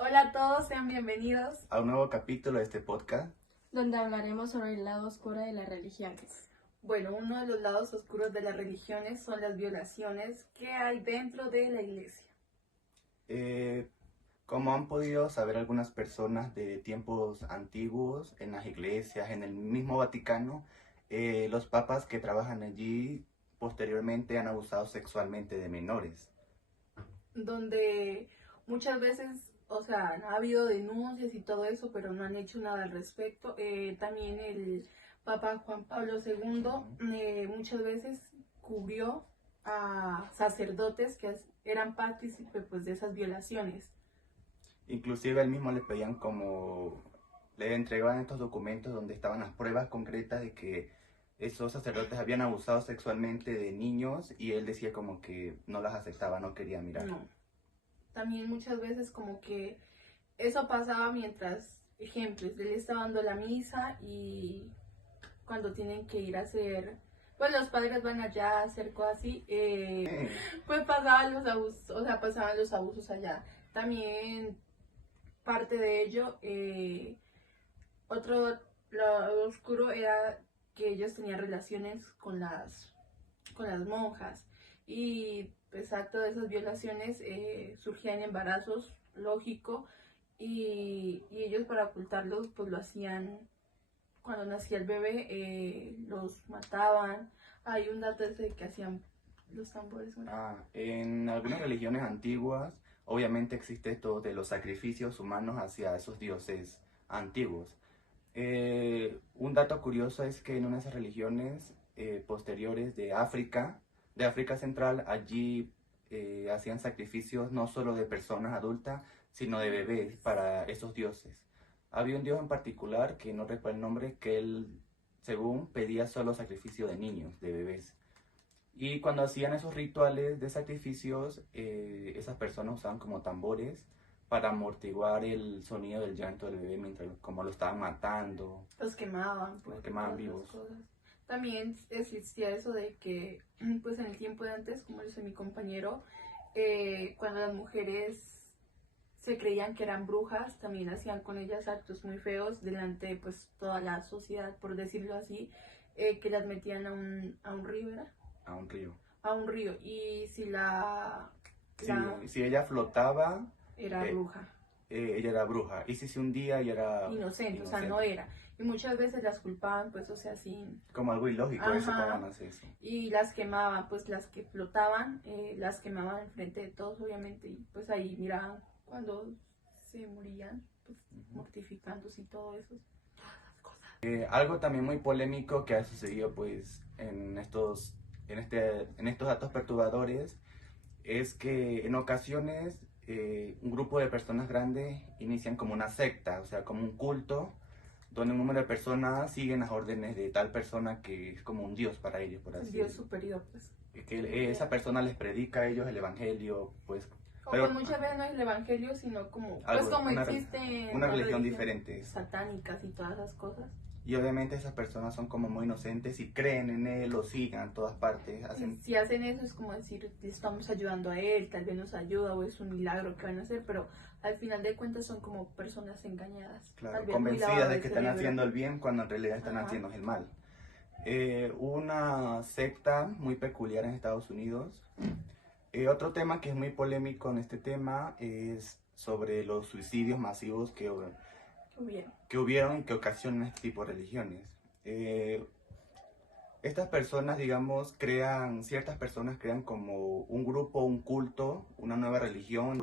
Hola a todos, sean bienvenidos a un nuevo capítulo de este podcast. donde hablaremos sobre el lado oscuro de las religiones. Bueno, uno de los lados oscuros de las religiones son las violaciones que hay dentro de la iglesia. Como han podido saber algunas personas de tiempos antiguos, en las iglesias, en el mismo Vaticano, los papas que trabajan allí posteriormente han abusado sexualmente de menores. Donde muchas veces, ha habido denuncias y todo eso, pero no han hecho nada al respecto. También el Papa Juan Pablo II muchas veces cubrió a sacerdotes que eran partícipes pues, de esas violaciones. Inclusive él mismo le pedían le entregaban estos documentos donde estaban las pruebas concretas de que esos sacerdotes habían abusado sexualmente de niños y él decía como que no las aceptaba, no quería mirar. No. También muchas veces como que eso pasaba mientras, ejemplos, él está dando la misa y cuando tienen que ir a hacer, pues los padres van allá a hacer cosas así, pues pasaban los abusos allá. También parte de ello, otro lado oscuro era que ellos tenían relaciones con las monjas y exacto de esas violaciones surgían embarazos, lógico, y ellos para ocultarlos pues lo hacían cuando nacía el bebé, los mataban. Hay un dato ese de que hacían los tambores. En algunas religiones antiguas, obviamente existe esto de los sacrificios humanos hacia esos dioses antiguos. Un dato curioso es que en una de esas religiones posteriores de África Central, allí hacían sacrificios no solo de personas adultas, sino de bebés para esos dioses. Había un dios en particular, que no recuerdo el nombre, que él, según, pedía solo sacrificio de niños, de bebés. Y cuando hacían esos rituales de sacrificios, esas personas usaban como tambores para amortiguar el sonido del llanto del bebé mientras como lo estaban matando. Los quemaban, pues, los quemaban vivos. También existía eso de que, pues en el tiempo de antes, como dice mi compañero, cuando las mujeres se creían que eran brujas, también hacían con ellas actos muy feos delante de pues toda la sociedad, por decirlo así, que las metían a un río, ¿verdad? A un río. A un río, y si si ella flotaba, era bruja. Ella era bruja, y si se hundía, ella era inocente, o sea, no era. Y muchas veces las culpaban, pues, o sea, sin... Como algo ilógico. Ajá. Eso, ¿cómo van a hacer eso? Y las quemaban, pues, las que flotaban, las quemaban enfrente de todos, obviamente, y pues ahí miraban cuando se morían, pues, mortificándose y todo eso. Algo también muy polémico que ha sucedido, pues, en estos datos perturbadores, es que en ocasiones un grupo de personas grandes inician como una secta, o sea, como un culto, donde un número de personas siguen las órdenes de tal persona que es como un dios para ellos, por así decirlo. Dios superior, pues. Que esa persona les predica a ellos el evangelio, pues. Pero pues muchas veces no es el evangelio, sino como, pues como existe una religión diferente. Satánicas y todas esas cosas. Y obviamente esas personas son como muy inocentes y creen en él, lo sigan en todas partes. Si hacen eso es como decir, le estamos ayudando a él, tal vez nos ayuda o es un milagro que van a hacer, pero al final de cuentas son como personas engañadas. Claro, convencidas de que están haciendo el bien cuando en realidad están haciendo el mal. Una secta muy peculiar en Estados Unidos. Otro tema que es muy polémico en este tema es sobre los suicidios masivos que hubieron y que ocasionan este tipo de religiones. Estas personas, digamos, ciertas personas crean como un grupo, un culto, una nueva religión,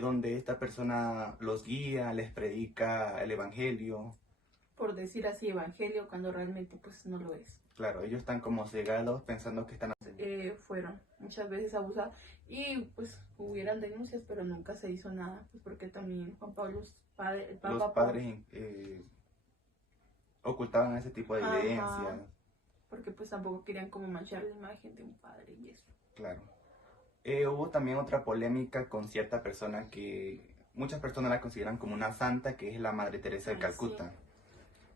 donde esta persona los guía, les predica el evangelio. Por decir así, evangelio, cuando realmente pues no lo es. Claro, ellos están como cegados pensando que están haciendo. Fueron muchas veces abusados y pues hubieran denuncias, pero nunca se hizo nada, pues porque también Juan Pablo, los padres ocultaban ese tipo de evidencias. Porque pues tampoco querían como manchar la imagen de un padre y eso. Claro. Hubo también otra polémica con cierta persona que muchas personas la consideran como una santa, que es la Madre Teresa de Calcuta. Sí.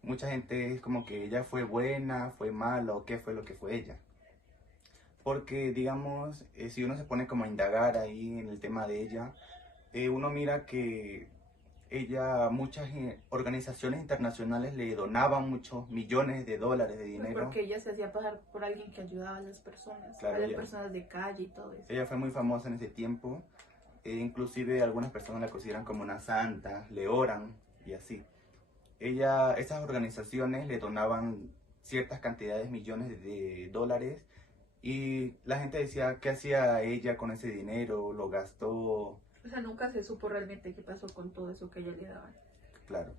Mucha gente es como que ella fue buena, fue mala, o qué fue lo que fue ella. Porque, digamos, si uno se pone como a indagar ahí en el tema de ella, uno mira que muchas organizaciones internacionales le donaban muchos millones de dólares de Pues dinero. porque ella se hacía pasar por alguien que ayudaba a las personas, Claro, a las ella- personas de calle y todo eso. Ella fue muy famosa en ese tiempo. Inclusive algunas personas la consideran como una santa, le oran y así. Esas organizaciones le donaban ciertas cantidades, millones de dólares, y la gente decía, ¿qué hacía ella con ese dinero? ¿Lo gastó? O sea, nunca se supo realmente qué pasó con todo eso que ella le daban. Claro.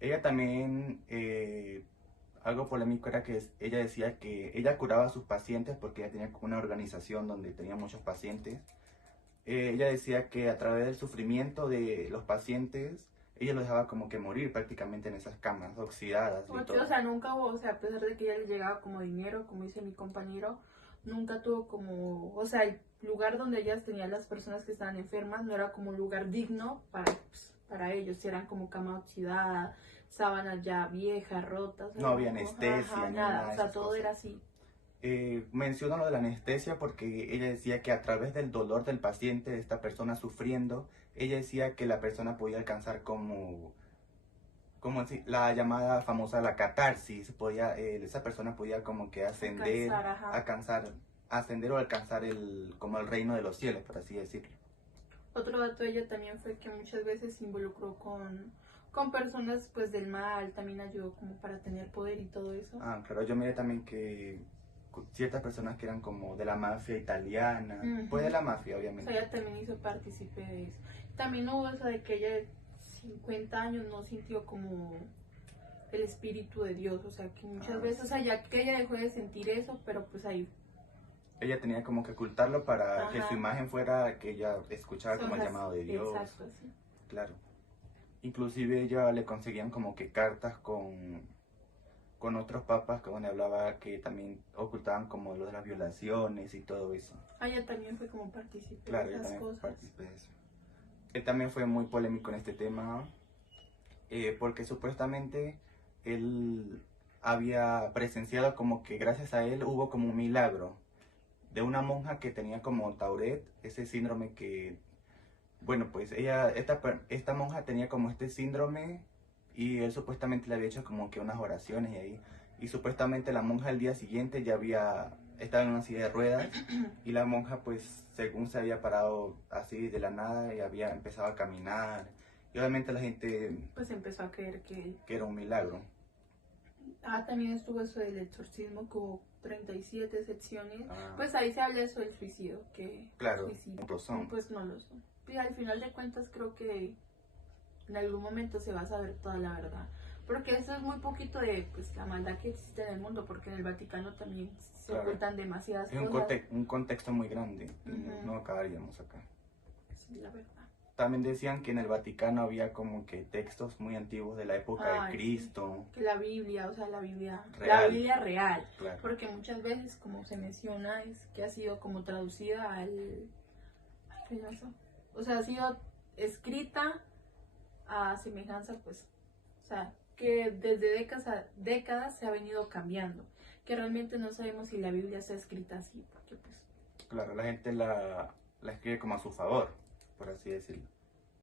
Ella también, algo polémico era que ella decía que ella curaba a sus pacientes porque ella tenía una organización donde tenía muchos pacientes. Ella decía que a través del sufrimiento de los pacientes, ella los dejaba como que morir prácticamente en esas camas, oxidadas y todo. O sea, nunca hubo, o sea, a pesar de que ella le llegaba como dinero, como dice mi compañero, nunca tuvo como, o sea, el lugar donde ellas tenían las personas que estaban enfermas no era como un lugar digno para ellos, eran como cama oxidada, sábanas ya viejas, rotas. No había como- anestesia ni nada, nada o de sea, esas todo cosas. era así. Menciono lo de la anestesia porque ella decía que a través del dolor del paciente, de esta persona sufriendo, ella decía que la persona podía alcanzar la llamada famosa la catarsis, esa persona podía como que ascender, Alcanzar, ajá. ascender o alcanzar como el reino de los cielos, por así decirlo. Otro dato de ella también fue que muchas veces se involucró con personas pues del mal, también ayudó como para tener poder y todo eso. Ah, claro, yo miré también que ciertas personas que eran como de la mafia italiana, Ujú. pues de la mafia O obviamente. sea, ella también hizo partícipe de eso. También hubo eso de que ella de 50 años no sintió como el espíritu de Dios, o sea, que muchas veces, o sea, ya que ella dejó de sentir eso, pero pues ahí Ella tenía como que ocultarlo para que Ajá. su imagen fuera que ella escuchaba como el Son las- llamado de Dios. Exacto, sí. Claro. Inclusive ella le conseguían como que cartas con otros papas que donde hablaba que también ocultaban como lo de las violaciones y todo eso. Ella también fue como partícipe Claro, de ella esas también cosas. participé de eso. Él también fue muy polémico en este tema, porque supuestamente él había presenciado como que gracias a él hubo como un milagro de una monja que tenía como Tourette, ese síndrome que, bueno, pues esta monja tenía como este síndrome y él supuestamente le había hecho como que unas oraciones y ahí, y supuestamente la monja al día siguiente ya estaba en una silla de ruedas y la monja pues según se había parado así de la nada y había empezado a caminar y obviamente la gente Pues empezó a creer que era un milagro. también estuvo eso del exorcismo, como 37 secciones. Ah, Pues ahí se habla eso del suicidio, que claro, suicidio, no lo son. pues no lo son. Y al final de cuentas creo que en algún momento se va a saber toda la verdad. Porque eso es muy poquito de pues la maldad que existe en el mundo, porque en el Vaticano también se Claro. ocultan demasiadas Es cosas. un contexto muy grande y Ujú. no acabaríamos acá. Sí, la verdad. También decían que en el Vaticano había como que textos muy antiguos de la época Ay, de sí. Cristo. Que la Biblia, o sea, la Biblia Real. real. Claro, Porque muchas veces, como se menciona, es que ha sido como traducida ¿qué es eso? O sea, ha sido escrita a semejanza, pues, o sea, que desde décadas se ha venido cambiando. Que realmente no sabemos si la Biblia está escrita así, porque pues, claro, la gente la escribe como a su favor, por así decirlo.